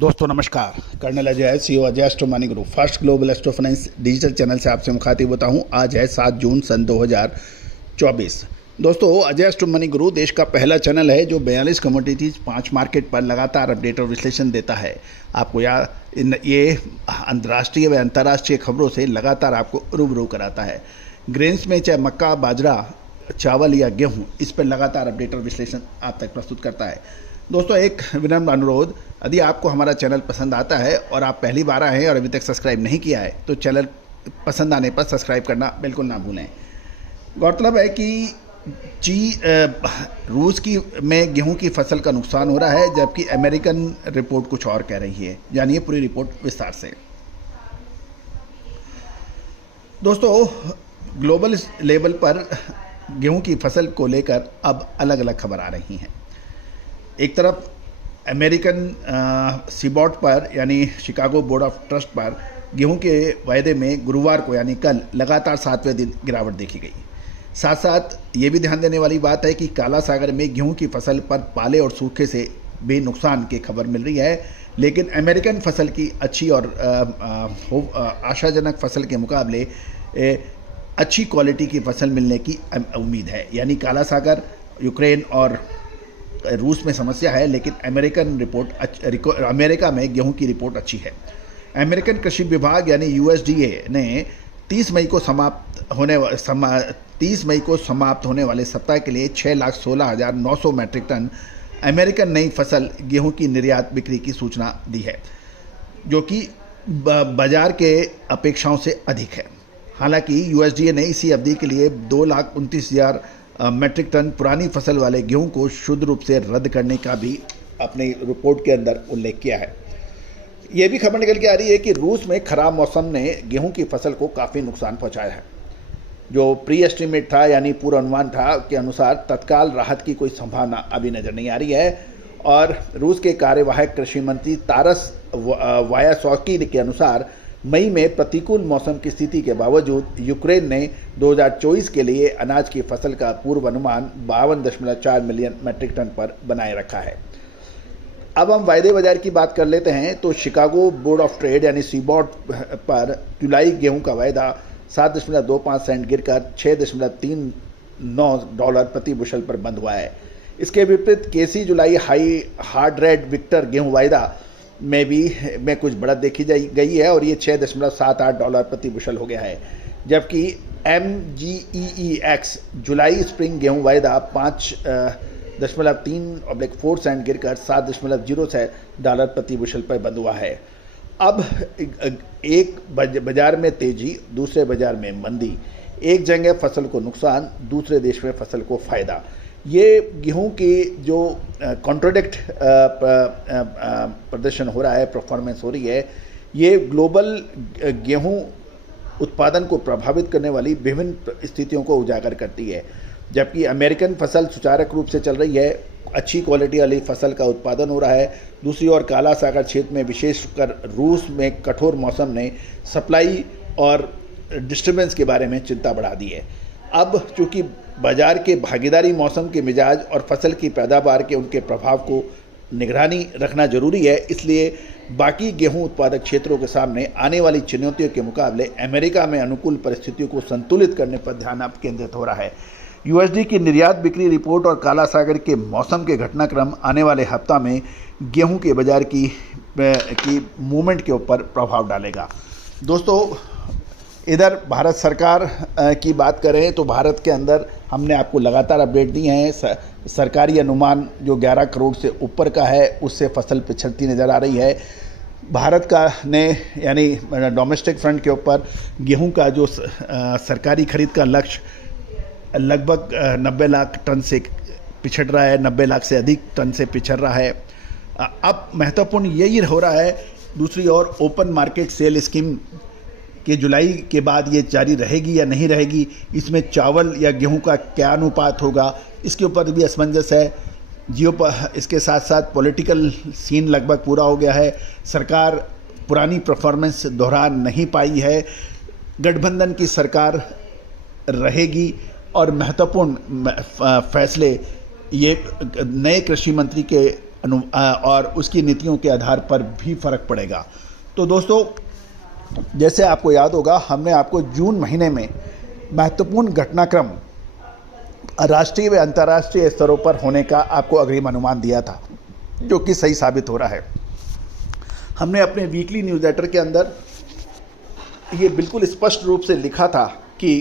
दोस्तों नमस्कार। Colonel Ajay, CEO Ajay astro money group first global astro finance digital channel से आपसे मुखातिब होता हूं। आज है 7 जून सन 2024। दोस्तों, अजय एस्ट्रो मनी ग्रुप देश का पहला चैनल है जो 42 कमोडिटीज 5 मार्केट पर लगातार अपडेट और विश्लेषण देता है। आपको ये अंतर्राष्ट्रीय व अंतर्राष्ट्रीय खबरों से लगातार आपको रूबरू कराता है। ग्रेन्स में चाहे मक्का, बाजरा, चावल या गेहूँ, इस पर लगातार अपडेट और विश्लेषण आप तक प्रस्तुत करता है। दोस्तों, एक विनम्र अनुरोध, यदि आपको हमारा चैनल पसंद आता है और आप पहली बार आए हैं और अभी तक सब्सक्राइब नहीं किया है तो चैनल पसंद आने पर सब्सक्राइब करना बिल्कुल ना भूलें। गौरतलब है कि रूस में गेहूं की फसल का नुकसान हो रहा है, जबकि अमेरिकन रिपोर्ट कुछ और कह रही है। जानिए पूरी रिपोर्ट विस्तार से। दोस्तों, ग्लोबल लेवल पर गेहूं की फसल को लेकर अब अलग अलग खबर आ रही हैं। एक तरफ अमेरिकन सीबॉट पर यानी शिकागो बोर्ड ऑफ ट्रस्ट पर गेहूं के वायदे में गुरुवार को यानी कल लगातार 7वें दिन गिरावट देखी गई। साथ साथ ये भी ध्यान देने वाली बात है कि काला सागर में गेहूं की फसल पर पाले और सूखे से भी नुकसान की खबर मिल रही है, लेकिन अमेरिकन फसल की अच्छी और आशाजनक फसल के मुकाबले अच्छी क्वालिटी की फसल मिलने की उम्मीद है। यानी काला सागर, यूक्रेन और रूस में समस्या है, लेकिन अमेरिका में गेहूं की रिपोर्ट अच्छी है। अमेरिकन कृषि विभाग यानी यूएसडीए ने 30 मई को समाप्त होने वाले सप्ताह के लिए 6,16,900 मैट्रिक टन अमेरिकन नई फसल गेहूं की निर्यात बिक्री की सूचना दी है, जो कि बाजार के अपेक्षाओं से अधिक है। हालांकि यूएसडीए ने इसी अवधि के लिए 2,29,000 मैट्रिक टन पुरानी फसल वाले गेहूं को शुद्ध रूप से रद्द करने का भी अपने रिपोर्ट के अंदर उल्लेख किया है। यह भी खबर निकल के आ रही है कि रूस में खराब मौसम ने गेहूं की फसल को काफ़ी नुकसान पहुंचाया है। जो प्री एस्टिमेट था यानी पूर्वानुमान था के अनुसार तत्काल राहत की कोई संभावना अभी नजर नहीं आ रही है। और रूस के कार्यवाहक कृषि मंत्री तारस वायासॉकी के अनुसार मई में प्रतिकूल मौसम की स्थिति के बावजूद यूक्रेन ने 2024 के लिए अनाज की फसल का पूर्व अनुमान 52.4 मिलियन मैट्रिक टन पर बनाए रखा है। अब हम वायदे बाजार की बात कर लेते हैं तो शिकागो बोर्ड ऑफ ट्रेड यानी सीबॉट पर जुलाई गेहूं का वायदा 7.25 सेंट गिरकर $6.39 प्रति बुशल पर बंद हुआ है। इसके विपरीत केसी जुलाई हार्ड रेड विक्टर गेहूं वायदा में कुछ बढ़त देखी गई है और ये $6.78 प्रति बुशल हो गया है, जबकि MGEX जुलाई स्प्रिंग गेहूं वायदा 5.3/4 सेंट गिरकर $7.06 प्रति बुशल पर बंद हुआ है। अब एक बाजार में तेजी, दूसरे बाजार में मंदी, एक जगह फसल को नुकसान, दूसरे देश में फसल को फायदा। ये गेहूं की जो कॉन्ट्रोडिक्ट प्रदर्शन हो रहा है, परफॉर्मेंस हो रही है, ये ग्लोबल गेहूं उत्पादन को प्रभावित करने वाली विभिन्न स्थितियों को उजागर करती है। जबकि अमेरिकन फसल सुचारू रूप से चल रही है, अच्छी क्वालिटी वाली फसल का उत्पादन हो रहा है। दूसरी ओर काला सागर क्षेत्र में विशेषकर रूस में कठोर मौसम ने सप्लाई और डिस्टर्बेंस के बारे में चिंता बढ़ा दी है। अब चूंकि बाजार के भागीदारी मौसम के मिजाज और फसल की पैदावार के उनके प्रभाव को निगरानी रखना जरूरी है, इसलिए बाकी गेहूं उत्पादक क्षेत्रों के सामने आने वाली चुनौतियों के मुकाबले अमेरिका में अनुकूल परिस्थितियों को संतुलित करने पर ध्यान अब केंद्रित हो रहा है। यूएसडी की निर्यात बिक्री रिपोर्ट और काला सागर के मौसम के घटनाक्रम आने वाले हफ्ता में गेहूं के बाजार की मूवमेंट के ऊपर प्रभाव डालेगा। दोस्तों, इधर भारत सरकार की बात करें तो भारत के अंदर हमने आपको लगातार अपडेट दिए हैं। सरकारी अनुमान जो 11 करोड़ से ऊपर का है, उससे फसल पिछड़ती नज़र आ रही है। भारत का ने यानी डोमेस्टिक फ्रंट के ऊपर गेहूं का जो सरकारी खरीद का लक्ष्य लगभग 90 लाख टन से पिछड़ रहा है, 90 लाख से अधिक टन से पिछड़ रहा है। अब महत्वपूर्ण यही हो रहा है, दूसरी ओर ओपन मार्केट सेल स्कीम कि जुलाई के बाद ये जारी रहेगी या नहीं रहेगी, इसमें चावल या गेहूं का क्या अनुपात होगा, इसके ऊपर भी असमंजस है। इसके साथ साथ पॉलिटिकल सीन लगभग पूरा हो गया है। सरकार पुरानी परफॉर्मेंस दोहरा नहीं पाई है। गठबंधन की सरकार रहेगी और महत्वपूर्ण फैसले ये नए कृषि मंत्री के और उसकी नीतियों के आधार पर भी फ़र्क पड़ेगा। तो दोस्तों, जैसे आपको याद होगा, हमने आपको जून महीने में महत्वपूर्ण घटनाक्रम राष्ट्रीय व अंतर्राष्ट्रीय स्तरों पर होने का आपको अग्रिम अनुमान दिया था, जो कि सही साबित हो रहा है। हमने अपने वीकली न्यूज़लेटर के अंदर ये बिल्कुल स्पष्ट रूप से लिखा था कि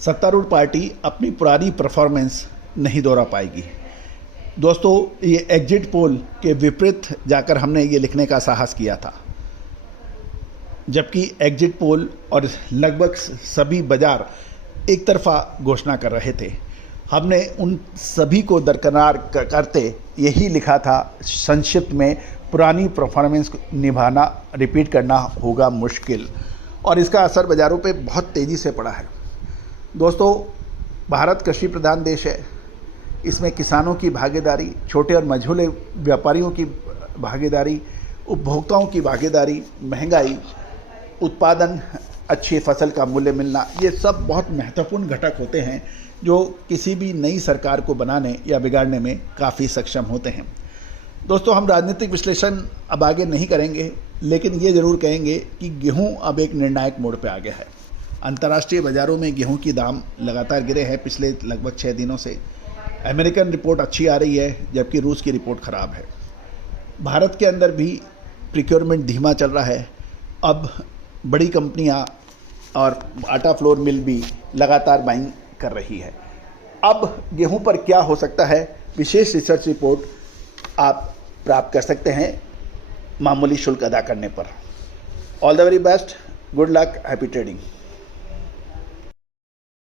सत्तारूढ़ पार्टी अपनी पुरानी परफॉर्मेंस नहीं दोहरा पाएगी। दोस्तों, ये एग्जिट पोल के विपरीत जाकर हमने ये लिखने का साहस किया था, जबकि एग्जिट पोल और लगभग सभी बाजार एक तरफा घोषणा कर रहे थे। हमने उन सभी को दरकिनार करते यही लिखा था, संक्षिप्त में, पुरानी परफॉर्मेंस निभाना, रिपीट करना होगा मुश्किल, और इसका असर बाज़ारों पे बहुत तेज़ी से पड़ा है। दोस्तों, भारत कृषि प्रधान देश है। इसमें किसानों की भागीदारी, छोटे और मझोले व्यापारियों की भागीदारी, उपभोक्ताओं की भागीदारी, महंगाई, उत्पादन, अच्छी फसल का मूल्य मिलना, ये सब बहुत महत्वपूर्ण घटक होते हैं जो किसी भी नई सरकार को बनाने या बिगाड़ने में काफ़ी सक्षम होते हैं। दोस्तों, हम राजनीतिक विश्लेषण अब आगे नहीं करेंगे, लेकिन ये ज़रूर कहेंगे कि गेहूं अब एक निर्णायक मोड़ पे आ गया है। अंतर्राष्ट्रीय बाज़ारों में गेहूं की दाम लगातार गिरे हैं पिछले लगभग 6 दिनों से। अमेरिकन रिपोर्ट अच्छी आ रही है, जबकि रूस की रिपोर्ट ख़राब है। भारत के अंदर भी प्रिक्योरमेंट धीमा चल रहा है। अब बड़ी कंपनियां और आटा फ्लोर मिल भी लगातार बाइंग कर रही है। अब गेहूं पर क्या हो सकता है, विशेष रिसर्च रिपोर्ट आप प्राप्त कर सकते हैं मामूली शुल्क अदा करने पर। All the very best, good luck, happy trading.